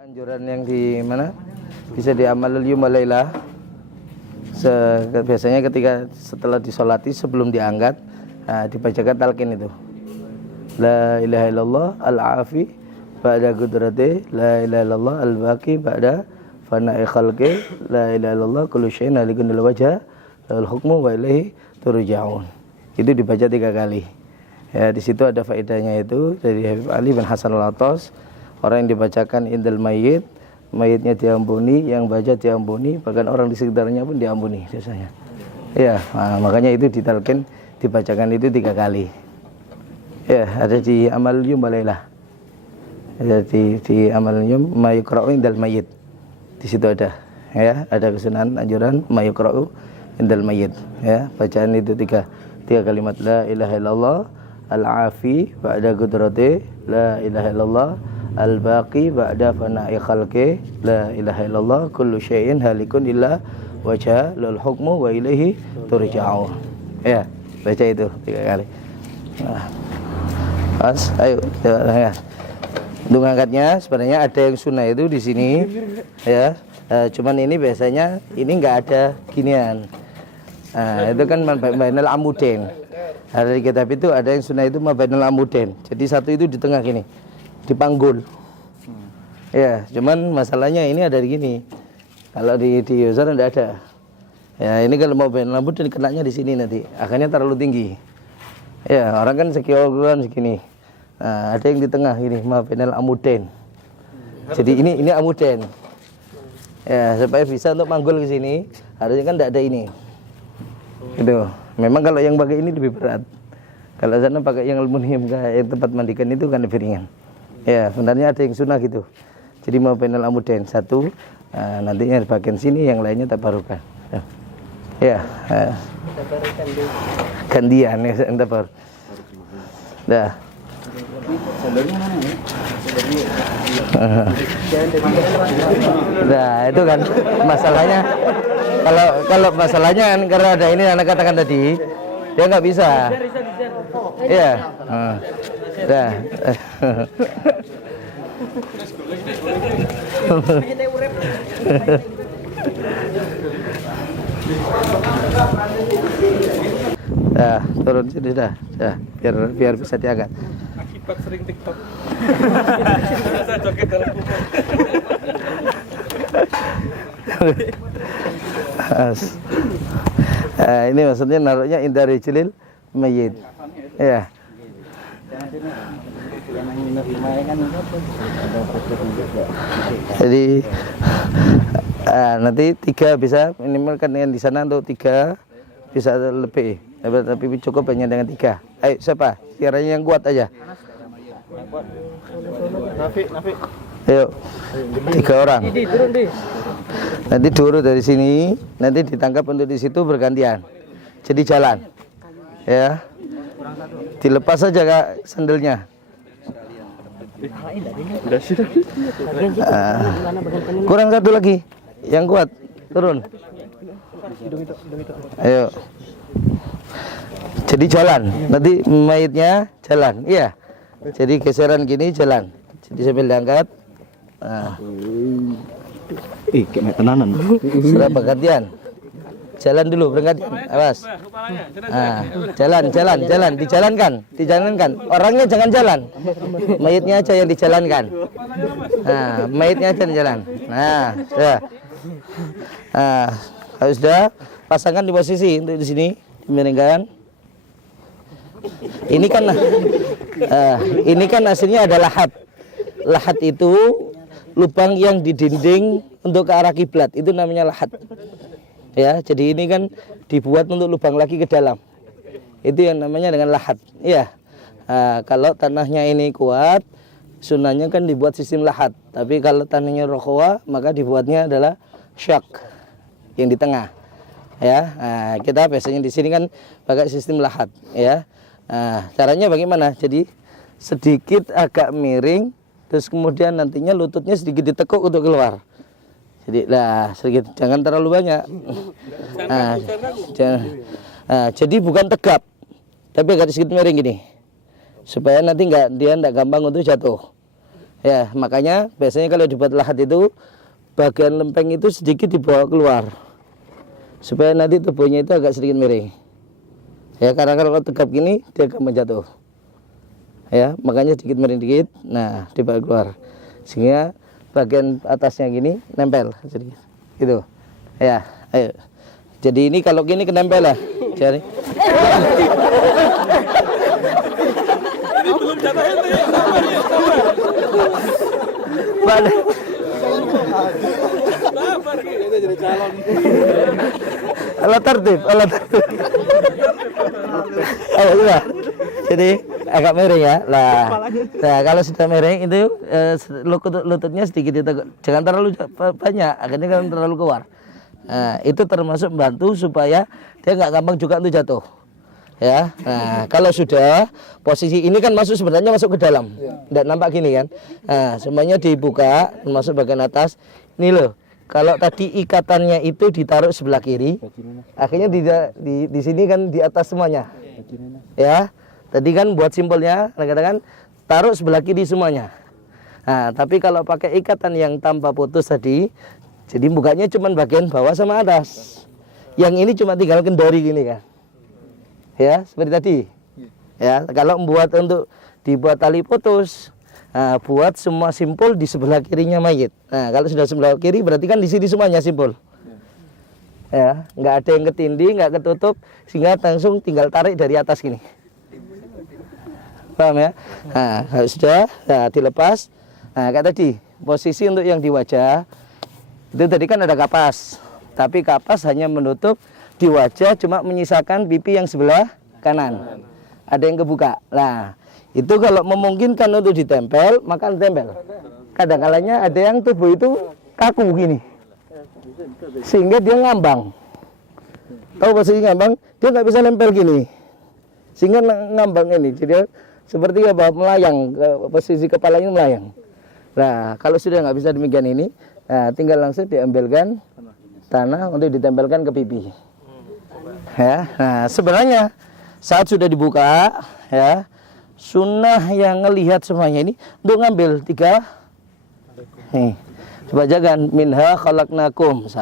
Anjuran yang di mana bisa diamalul yawma lailah. Biasanya ketika setelah disolati sebelum diangkat dibacakan talqin itu. La ilaha illallah al-afi ba'da qudrati, la ilaha illallah al-baqi ba'da fana'i khalqi, la ilaha illallah kullu syai'in halikun illa wajha lahul hukmu wa ilaihi turja'un. Itu dibaca 3 kali. Ya, di situ ada faedahnya itu dari Habib Ali bin Hasan al-Attas. Orang yang dibacakan indal mayit, mayitnya diampuni, yang baca diampuni, bahkan orang di sekitarnya pun diampuni biasanya. Ya, makanya itu ditalqin, dibacakan itu 3 kali. Ya, ada di amal yum balailah. Ada di amal yum mayukra'u indal mayit. Di situ ada, ya, ada kesunahan anjuran mayukra'u indal mayit. Ya, bacaan itu 3 kalimat la ilaha illallah al-afi ba'da qudrati, la ilaha illallah al-baqi ba'da fana'i khalqi, la ilaha illallah kullu syai'in halikun illa wajha lahul hukmu wa ilaihi turja'un. Ya, baca itu 3 kali. Mas, ayo ya. Untuk angkatnya sebenarnya ada yang sunnah itu di sini ya. Cuman ini biasanya ini enggak ada ginian. Itu kan mabainal amudain. Ada di kitab itu ada yang sunnah itu mabainal amudain. Jadi satu itu di tengah gini. Dipanggul. Ya, cuman masalahnya ini ada di gini. Kalau di user tidak ada. Ya, ini kalau mau mabainal amudain kenanya di sini nanti. Akhirnya terlalu tinggi. Ya, orang kan sekian segini. Nah, ada yang di tengah ini mabainal amudain. Jadi ini amudain. Ya, supaya bisa untuk panggul ke sini, harusnya kan tidak ada ini. Gitu. Memang kalau yang pakai ini lebih berat. Kalau sana pakai yang aluminium kayak yang tempat mandikan itu kan lebih ringan. Ya, sebenarnya ada yang sunnah gitu. Jadi mau panel amudain satu, nantinya di bagian sini, yang lainnya tabarukan. Ya, gantian ya tabar. Dah. Nah, itu kan masalahnya. Kalau masalahnya kan karena ada ini anak katakan tadi, dia nggak bisa. Iya. Dah. Dah, turun sini dah. Biar bisa diangkat. Akibat sering TikTok. Saya joget dalam ini maksudnya naruhnya indari cilil mayit. Ya. Jadi nanti 3 bisa minimal kan yang di sana untuk 3 bisa lebih. Tapi cukup hanya dengan 3. Ayo siapa? Kiranya yang kuat aja. Nafi. Ayo. 3 orang. Nanti diurut dari sini, nanti ditangkap untuk di situ bergantian. Jadi jalan. Ya. Dilepas saja Kak sandalnya. Kurang 1 lagi. Yang kuat, turun. Ayo. Jadi jalan. Nanti mayitnya jalan. Iya. Jadi geseran gini jalan. Jadi sambil diangkat. Kayak tenanan. Sudah bergantian. Jalan dulu bergantian. Awas. Jalan, dijalankan. Orangnya jangan jalan. Mayitnya aja yang dijalankan. Mayitnya aja yang jalan. Sudah. Harus sudah pasangkan di posisi untuk di sini, dimiringkan. Ini kan hasilnya ada lahat. Lahat itu lubang yang di dinding untuk ke arah kiblat, itu namanya lahat. Ya, jadi ini kan dibuat untuk lubang lagi ke dalam. Itu yang namanya dengan lahat. Ya. Kalau tanahnya ini kuat, sunnahnya kan dibuat sistem lahat. Tapi kalau tanahnya rokowa, maka dibuatnya adalah syak yang di tengah. Ya, kita biasanya di sini kan pakai sistem lahat. Ya, caranya bagaimana? Jadi sedikit agak miring. Terus kemudian nantinya lututnya sedikit ditekuk untuk keluar. Jadi sedikit, jangan terlalu banyak. Jadi bukan tegap, tapi agak sedikit miring gini, supaya nanti dia nggak gampang untuk jatuh. Ya, makanya biasanya kalau dibuat lahat itu bagian lempeng itu sedikit dibawa keluar supaya nanti tubuhnya itu agak sedikit miring. Ya, karena kalau tegap gini dia akan menjatuh. Ya, makanya sedikit miring dikit. Nah, dibawa keluar. Sehingga bagian atasnya gini nempel sedikit. Gitu. Ya, ayo. Jadi ini kalau gini kenempel lah. Jadi Belum jatah ente ya. Pada- Sabar gitu jadi calon. Alat tertib. Ayo coba. Jadi agak miring ya. Nah kalau sudah miring itu lututnya sedikit diteguk. Jangan terlalu banyak, akhirnya kan terlalu keluar. Nah, itu termasuk membantu supaya dia nggak gampang juga untuk jatuh. Ya. Nah, kalau sudah posisi ini kan sebenarnya masuk ke dalam. Tidak nampak gini kan. Nah, semuanya dibuka termasuk bagian atas. Ini loh. Kalau tadi ikatannya itu ditaruh sebelah kiri, akhirnya di sini kan di atas semuanya. Ya. Tadi kan buat simpelnya, kadang-kadang taruh sebelah kiri semuanya. Nah, tapi kalau pakai ikatan yang tanpa putus tadi, jadi bukanya cuma bagian bawah sama atas. Yang ini cuma tinggal kendori gini kan. Ya, seperti tadi. Ya, kalau untuk dibuat tali putus, nah, buat semua simpul di sebelah kirinya mayit. Nah, kalau sudah sebelah kiri berarti kan di sini semuanya simpul. Ya, nggak ada yang ketindih, nggak ketutup, sehingga langsung tinggal tarik dari atas gini. Paham ya? Nah, sudah, nah, dilepas. Nah, kayak tadi, posisi untuk yang di wajah itu tadi kan ada kapas, tapi kapas hanya menutup di wajah, cuma menyisakan pipi yang sebelah kanan. Ada yang kebuka. Nah, itu kalau memungkinkan untuk ditempel, maka ditempel. Kadang-kalanya ada yang tubuh itu kaku gini, sehingga dia ngambang. Tahu posisi ngambang? Dia nggak bisa nempel gini, sehingga ngambang ini. Jadi seperti apa, melayang, posisi kepalanya melayang. Nah, kalau sudah nggak bisa demikian ini, nah, tinggal langsung diambilkan tanah untuk ditempelkan ke pipi. Ya, nah sebenarnya saat sudah dibuka, ya, sunnah yang ngelihat semuanya ini untuk ngambil 3. Nih, coba jangan minha khalaqnakum 1,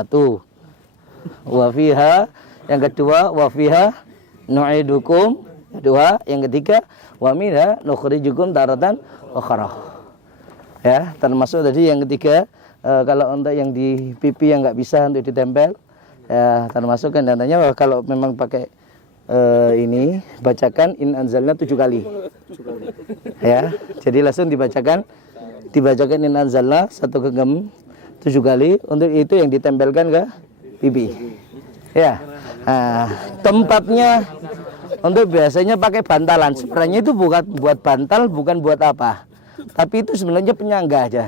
wa fiha yang kedua, wa fiha nu'idukum 2, yang ketiga, wa minha nukhrijukum taratan ukhra. Ya, termasuk tadi yang ketiga. Kalau untuk yang di pipi yang nggak bisa untuk ditempel, ya termasuk kan datanya kalau memang pakai ini bacakan in anzalna 7 kali. Ya, jadi langsung dibacakan in anzalna 1 genggam 7 kali untuk itu yang ditempelkan ke pipi. Ya, nah, tempatnya untuk biasanya pakai bantalan. Sebenarnya itu bukan buat bantal, bukan buat apa, tapi itu sebenarnya penyangga aja.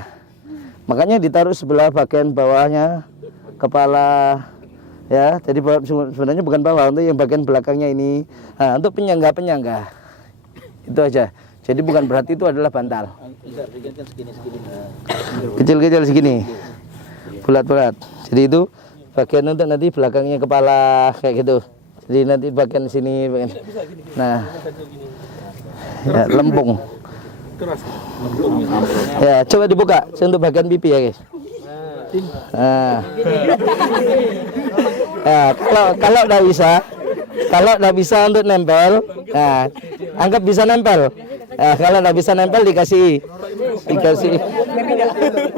Makanya ditaruh sebelah bagian bawahnya kepala, ya. Jadi sebenarnya bukan bawah, untuk yang bagian belakangnya ini. Nah, untuk penyangga itu aja. Jadi bukan berarti itu adalah bantal. Kecil-kecil segini, bulat-bulat. Jadi itu bagian untuk nanti belakangnya kepala kayak gitu. Jadi nanti bagian sini, nah, ya, lempung. Ya, coba dibuka untuk bagian pipi ya guys. Nah, ya, kalau nggak bisa untuk nempel, nah, anggap bisa nempel. Nah, kalau nggak bisa nempel dikasih.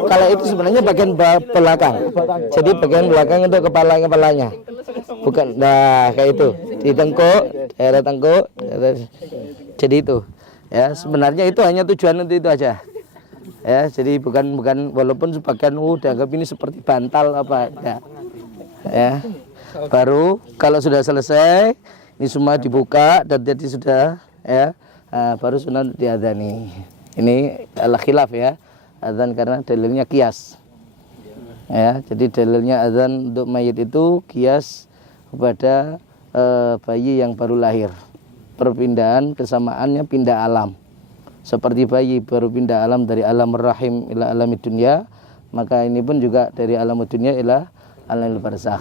Kalau itu sebenarnya bagian belakang. Jadi bagian belakang untuk kepalanya. Bukan, nah kayak itu di tengkuk, daerah tengkuk. Jadi itu. Ya, sebenarnya itu hanya tujuan untuk itu aja. Ya, jadi bukan walaupun sebagian dianggap ini seperti bantal apa ya. Ya. Baru kalau sudah selesai, ini semua dibuka dan jadi sudah ya, baru sunat diadzani. Ini adalah khilaf ya. Adzan karena dalilnya kias. Ya, jadi dalilnya adzan untuk mayit itu kias kepada bayi yang baru lahir. Perpindahan kesamaannya pindah alam, seperti bayi baru pindah alam dari alam rahim ila alamid dunya, maka ini pun juga dari alamid dunya ila alamil barzakh.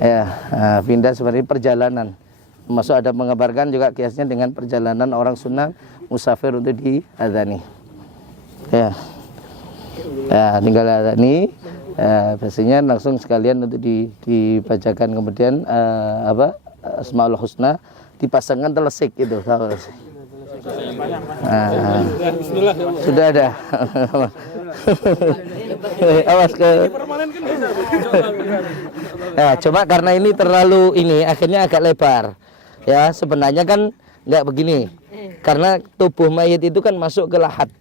Ya, pindah seperti perjalanan. Masuk ada mengabarkan juga kiasnya dengan perjalanan orang sunnah musafir untuk diadzani. Ya. Ya, tinggal ada ini. Biasanya langsung sekalian untuk dibacakan, kemudian Asmaul Husna dipasangkan telesik itu, tahu. Bismillah. Sudah ada. Awas ke. Nah, cuma karena ini terlalu akhirnya agak lebar. Ya, sebenarnya kan nggak begini. Karena tubuh mayit itu kan masuk ke lahat.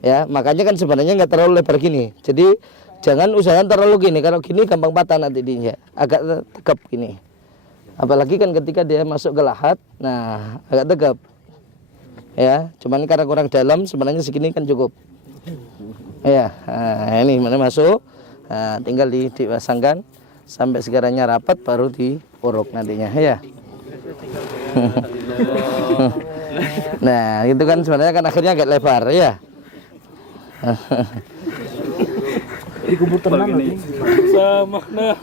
Ya, makanya kan sebenarnya nggak terlalu lebar gini. Jadi jangan usahakan terlalu gini. Kalau gini gampang patah nanti dia. Agak tegap gini. Apalagi kan ketika dia masuk ke lahat, nah agak tegap. Ya, cuman karena kurang dalam sebenarnya segini kan cukup. Ya, ini mana masuk. Nah, tinggal dipasangkan sampai sekarangnya rapat baru diuruk nantinya ya. Nah, itu kan sebenarnya kan akhirnya agak lebar ya. Dikubur tenang lagi. Sama nah.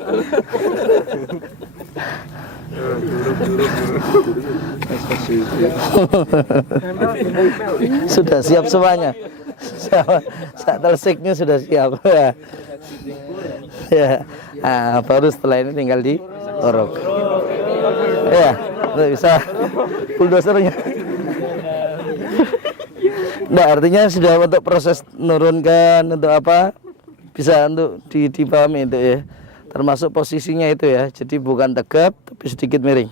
Sudah siap semuanya. Saat telsiknya sudah siap ya. Ya. Nah, baru setelah ini tinggal diorok. Ya, bisa bulldozernya. Nah, artinya sudah untuk proses menurunkan untuk apa bisa untuk dipahami itu ya. Termasuk posisinya itu ya. Jadi bukan tegap tapi sedikit miring.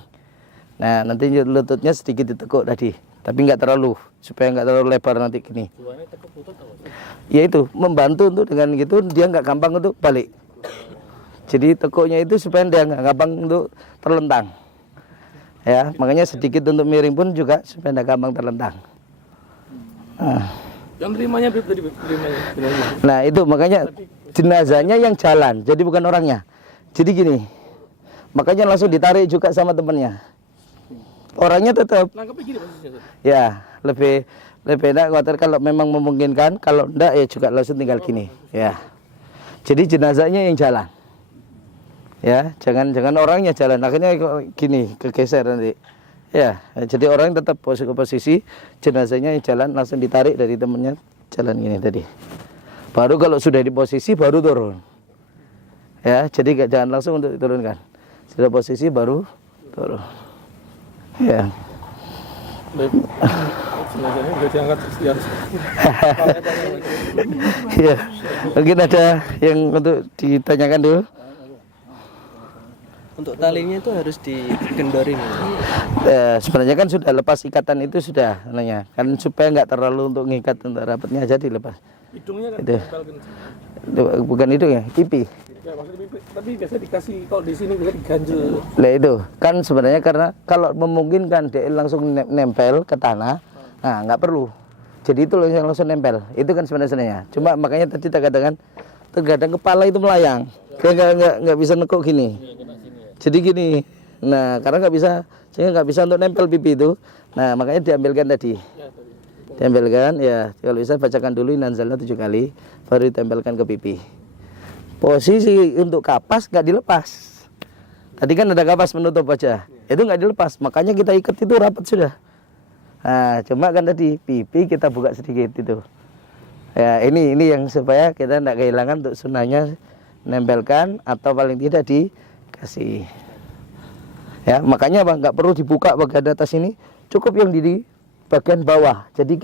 Nah, nanti lututnya sedikit ditekuk tadi, tapi nggak terlalu supaya nggak terlalu lebar nanti gini. Ya itu membantu untuk dengan gitu dia nggak gampang untuk balik. Jadi tekuknya itu supaya dia nggak gampang untuk terlentang. Ya, makanya sedikit untuk miring pun juga supaya nggak gampang terlentang. Yang terimanya tadi terimanya. Nah itu makanya jenazahnya yang jalan, jadi bukan orangnya. Jadi gini, makanya langsung ditarik juga sama temannya. Orangnya tetap. Nangkepnya gini posisinya. Ya lebih enak khawatir kalau memang memungkinkan, kalau enggak ya juga langsung tinggal gini. Ya. Jadi jenazahnya yang jalan. Ya, jangan orangnya jalan. Akhirnya gini kegeser nanti. Ya, jadi orang tetap posisi jenazahnya yang jalan langsung ditarik dari temennya jalan gini tadi. Baru kalau sudah di posisi baru turun. Ya, jadi jangan langsung untuk diturunkan. Sudah posisi baru turun. Ya. Jenazahnya udah diangkat ya. Ya. Mungkin ada yang untuk ditanyakan dulu. Untuk talinya itu harus digendorin. Sebenarnya kan sudah lepas ikatan itu sudah namanya kan supaya nggak terlalu untuk ngikat untuk rapatnya aja dilepas. Hidungnya kan Itu. tempelkan. Bukan itu ya, pipi. Ya maksudnya pipi. Tapi biasa dikasih kalau di sini bisa diganjel. Nah itu kan sebenarnya karena kalau memungkinkan dia langsung nempel ke tanah, nah nggak perlu. Jadi itu yang langsung nempel. Itu kan sebenarnya. Cuma makanya tadi kita katakan terkadang kepala itu melayang, dia nggak bisa nekuk gini. Jadi gini, nah karena nggak bisa, sehingga nggak bisa untuk nempel pipi itu. Nah makanya diambilkan tadi, diambilkan ya. Kalau bisa bacakan dulu inanzalna 7 kali, baru ditempelkan ke pipi. Posisi untuk kapas nggak dilepas. Tadi kan ada kapas menutup wajah, itu nggak dilepas. Makanya kita ikat itu rapat sudah. Nah cuma kan tadi pipi kita buka sedikit itu. Ya ini yang supaya kita tidak kehilangan untuk sunnahnya nempelkan atau paling tidak dikasih. Ya makanya nggak perlu dibuka bagian atas ini, cukup yang di bagian bawah. Jadi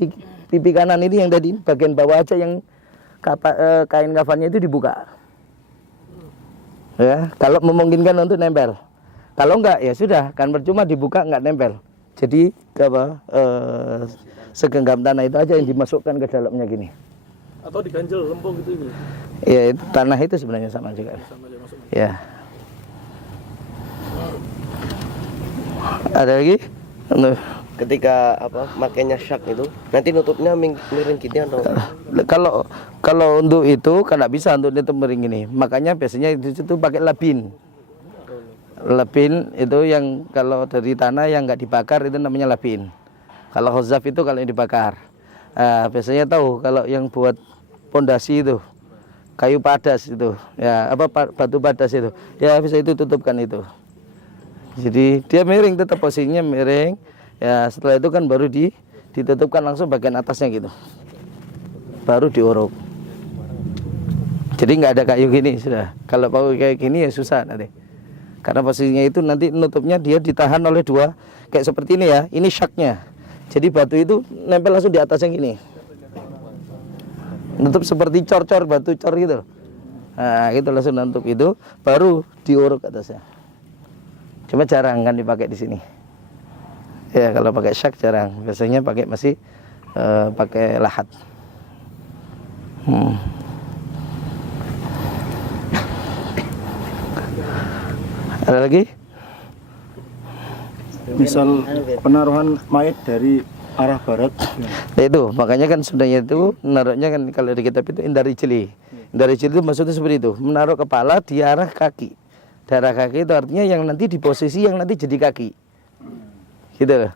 pipi kanan ini yang tadi bagian bawah aja yang kain kafannya itu dibuka. Ya kalau memungkinkan untuk nempel. Kalau enggak ya sudah kan percuma dibuka nggak nempel. Jadi segenggam tanah itu aja yang dimasukkan ke dalamnya gini. Atau diganjel lempung gitu ini. Ya itu, tanah itu sebenarnya sama juga. Sama aja masuknya. Ya. Ada lagi? Ketika makainya syak itu, nanti nutupnya miring gini atau? Kalau untuk itu kan nggak bisa untuk ditutup miring ini. Makanya biasanya itu pakai labin. Labin itu yang kalau dari tanah yang nggak dibakar itu namanya labin. Kalau hozaf itu kalau yang dibakar. Biasanya tahu kalau yang buat pondasi itu kayu padas itu, ya batu padas itu, ya bisa itu tutupkan itu. Jadi dia miring, tetap posisinya miring. Ya setelah itu kan baru ditutupkan langsung bagian atasnya gitu. baru diuruk. Jadi nggak ada kayu gini sudah. Kalau pakai kayak gini ya susah nanti. Karena posisinya itu nanti nutupnya dia ditahan oleh dua kayak seperti ini ya. Ini syaknya. Jadi batu itu nempel langsung di atas yang gini. Nutup seperti cor-cor batu cor gitu. Nah, itu langsung nutup itu baru diuruk atasnya. Cuma jarang kan dipakai di sini. Ya kalau pakai syak jarang, biasanya pakai masih pakai lahat. Ada lagi? Misal penaruhan mayat dari arah barat. Ya itu, makanya kan sebenarnya itu menaruhnya kan kalau di kitab itu indari jeli. Indari jeli itu maksudnya seperti itu, menaruh kepala di arah kaki. Darah kaki itu artinya yang nanti di posisi yang nanti jadi kaki. Gitu loh.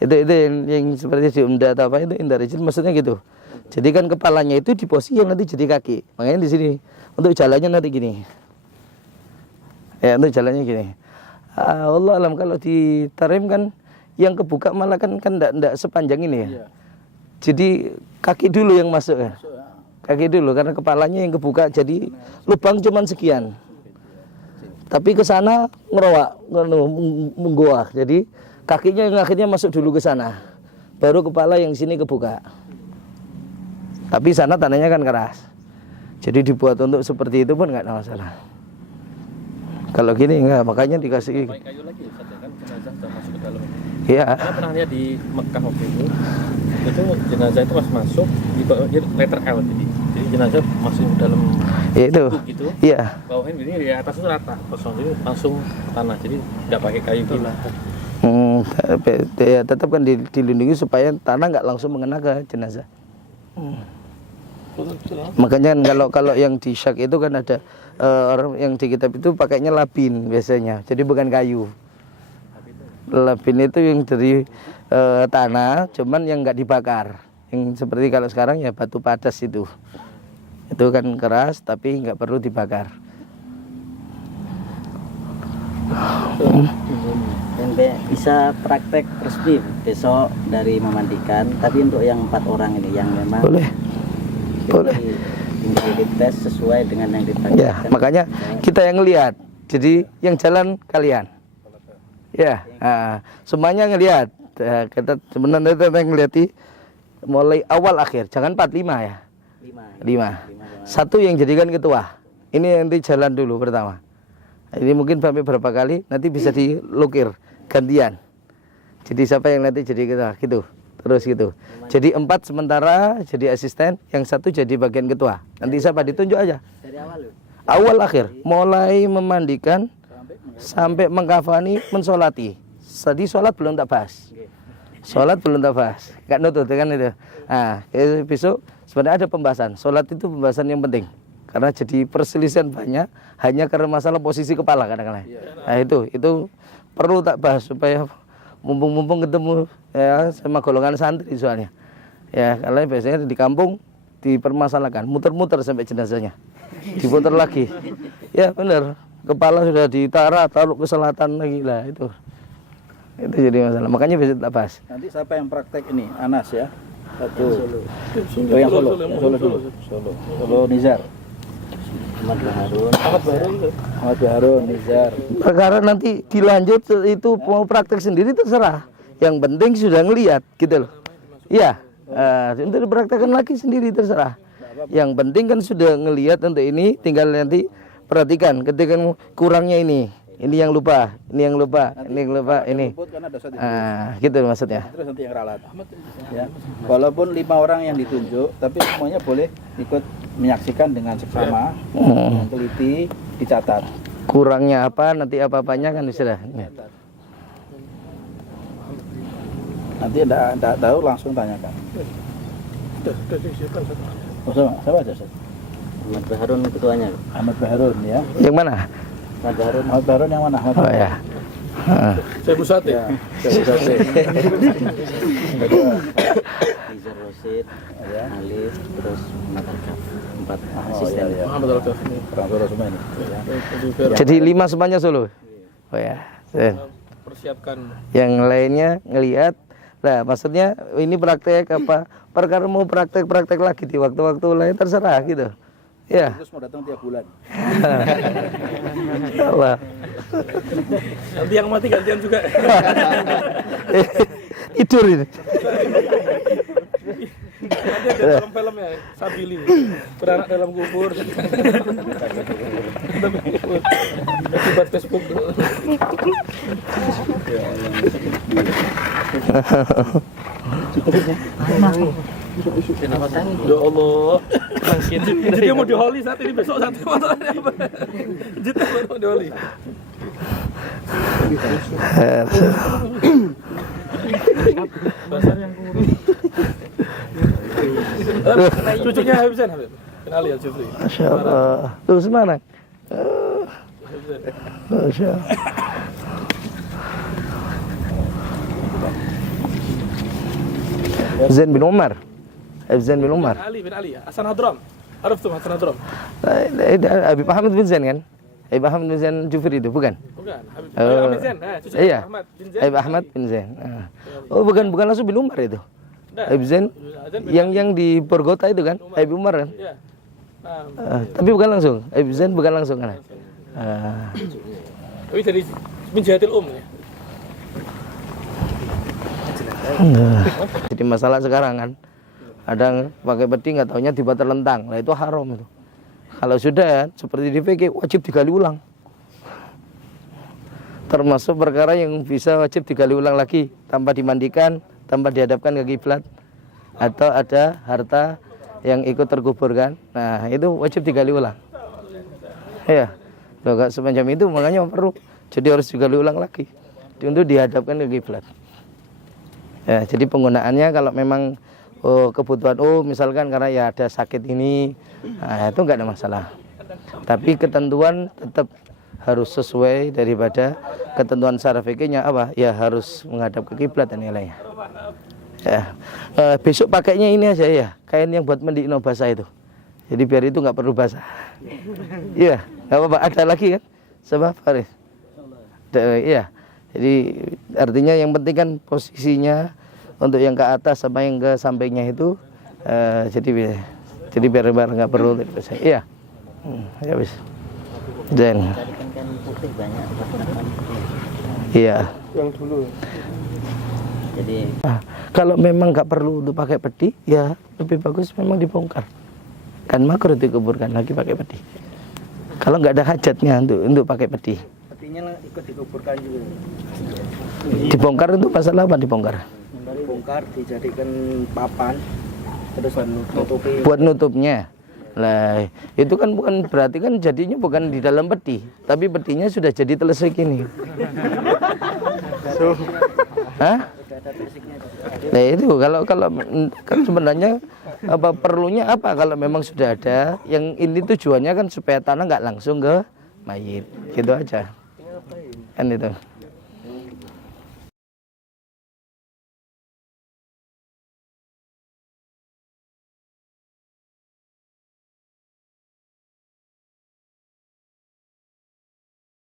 Itu yang seperti di umda atau apa itu indari jeli maksudnya gitu. Jadi kan kepalanya itu di posisi yang nanti jadi kaki. Makanya di sini untuk jalannya nanti gini. Ya, untuk jalannya gini. Allah alam kalau ditarim kan yang kebuka malah kan enggak sepanjang ini ya. Jadi kaki dulu yang masuk ya. Kaki dulu karena kepalanya yang kebuka jadi lubang cuman sekian. Tapi ke sana ngerowak, menggoak. Jadi kakinya yang akhirnya masuk dulu ke sana. Baru kepala yang sini kebuka. Tapi sana tanahnya kan keras. Jadi dibuat untuk seperti itu pun enggak ada masalah. Kalau gini enggak, makanya dikasih Pakai kayu lagi Ustaz, ya kan jenazah sudah masuk ke dalam. iya. Karena pernah lihat di Mekah waktu itu jenazah itu masuk di bawah dia letter L jadi jenazah masuk ke dalam Ya itu. buk gitu. Iya. Bawahnya ini di atas itu rata kosong jadi langsung tanah jadi nggak pakai kayu gitu. Ya, tetap kan dilindungi supaya tanah nggak langsung mengena ke jenazah. Makanya kan kalau yang di syak itu kan ada orang yang di kitab itu pakainya labin biasanya, jadi bukan kayu. Labin itu yang dari tanah, cuman yang nggak dibakar. Yang seperti kalau sekarang ya batu padas itu kan keras tapi nggak perlu dibakar. Bisa praktek resmi besok dari memandikan, tapi untuk yang 4 orang ini yang memang Boleh. tinggal dites sesuai dengan yang dipakai. Ya, makanya kita yang ngelihat. Jadi yang jalan kalian. Ya, semuanya ngelihat. Kita sebenarnya kita ngeliati mulai awal akhir. Jangan 4-5 ya. 5. Satu yang jadikan ketua. Ini nanti jalan dulu pertama. Ini mungkin sampai berapa kali nanti bisa dilukir gantian. Jadi siapa yang nanti jadi ketua gitu. Terus gitu. Jadi 4 sementara jadi asisten, yang 1 jadi bagian ketua. Nanti siapa ditunjuk aja. Dari awal loh. Awal akhir, mulai memandikan sampai mengkafani, mensolati. Tadi sholat belum tak bahas. Sholat belum tak bahas. Gak nutut kan itu. Nah, besok sebenarnya ada pembahasan. Sholat itu pembahasan yang penting. Karena jadi perselisihan banyak hanya karena masalah posisi kepala kadang-kadang. Nah itu perlu tak bahas supaya mumpung ketemu ya sama golongan santri soalnya. Ya, kalau biasanya di kampung dipermasalahkan, muter-muter sampai jenazahnya. Diputar lagi. Ya benar, kepala sudah taruh ke selatan lagi lah itu. Itu jadi masalah. Makanya bisa tak bahas. Nanti siapa yang praktek ini? Anas ya. Satu. Oh yang Solo. Solo Nizar. Ahmad Baharun, Nizar. Perkara nanti dilanjut itu mau praktek sendiri terserah. Yang penting sudah ngelihat gitu loh. Iya. Untuk dipraktekkan lagi sendiri terserah. Yang penting kan sudah ngelihat untuk ini, tinggal nanti perhatikan ketika kurangnya ini yang lupa, ini yang lupa, ini. Gitu maksudnya. Terus nanti yang ralat. Ya. Walaupun 5 orang yang ditunjuk, tapi semuanya boleh ikut menyaksikan dengan seksama, teliti, dicatat. Kurangnya apa, nanti apa-apanya kan sudah. Nanti enggak tahu langsung tanyakan. Oh, siapa aja, Ustaz? Ahmad Baharun ketuanya. Ahmad Baharun ya. Yang mana? Ahmad Baharun yang mana? Oh ya. Saya pusat ya. Nizar Rosid, Alif, terus Muhammad Al-Kaf. 4 asisten. Muhammad Al-Kaf ini. Orang Solo semua ini. Jadi 5 semuanya Solo. Oh ya. Persiapkan. Yang lainnya ngelihat Nah, maksudnya ini praktek apa? Perkara mau praktek lagi di waktu-waktu lain terserah gitu. Ya. Terus mau datang tiap bulan. Allah. Nanti yang mati gantian juga. Tidur ini. Ada film-film ya, Sabili, beranak dalam kubur. Akibat Facebook. Ya Allah, mungkin dia mau diholi saat ini, besok saat masalahnya apa? Jita mau diholi. Basar yang kurus. Cucunya Habib, kenali ya Jufri. Masya Allah. Tuh semangat. Masya Allah. Zain bin Umar. Zain bin Umar. Bin Ali ya. Hasan Hadram. Arif tuh Hasan Hadram. Habib Ahmad bin Zain kan? Habib Ahmad bin Zain Jufri itu bukan? Bukan. Habib bin Zain. Cucu Iya. Ahmad bin Zain. Habib Ahmad bin Zain. Oh, bukan langsung bin Umar itu. Habib Zain yang di Borgota itu kan? Habib Umar kan? Iya. Tapi bukan langsung. Habib Zain bukan langsung kan? Tapi dari min jihatil ya. Jadi masalah sekarang kan ada pakai peti nggak taunya tiba terlentang, nah itu haram itu. Kalau sudah seperti di fikih wajib digali ulang. Termasuk perkara yang bisa wajib digali ulang lagi tanpa dimandikan, tanpa dihadapkan ke kiblat, atau ada harta yang ikut terkubur kan. Nah itu wajib digali ulang. Ya, loh, semacam itu makanya perlu. Jadi harus digali ulang lagi untuk dihadapkan ke kiblat. Ya, jadi penggunaannya kalau memang kebutuhan misalkan karena ya ada sakit ini, nah, itu enggak ada masalah. Tapi ketentuan tetap harus sesuai daripada ketentuan secara fikihnya apa? Ya harus menghadap ke kiblat dan nilainya. Ya. Besok pakainya ini aja ya, kain yang buat mendikno basah itu. Jadi biar itu nggak perlu basah. Iya, nggak apa-apa. Ada lagi kan? Sebab Faris. Iya. Jadi artinya yang penting kan posisinya untuk yang ke atas sama yang ke sampingnya itu jadi biar nggak perlu iya ya bis dan banyak iya Yang dulu. jadi kalau memang nggak perlu untuk pakai peti ya lebih bagus memang dibongkar kan makruh dikuburkan lagi pakai peti kalau nggak ada hajatnya untuk pakai peti. Petinya ikut dikuburkan juga. Dibongkar untuk masalah apa dibongkar? Dibongkar dijadikan papan terus nutupi. Buat nutupnya. Lah, itu kan bukan berarti kan jadinya bukan di dalam peti, tapi petinya sudah jadi telesik ini. Hah? Nah itu kalau kan sebenarnya apa perlunya apa kalau memang sudah ada yang ini tujuannya kan supaya tanah nggak langsung ke mayit gitu aja kan itu.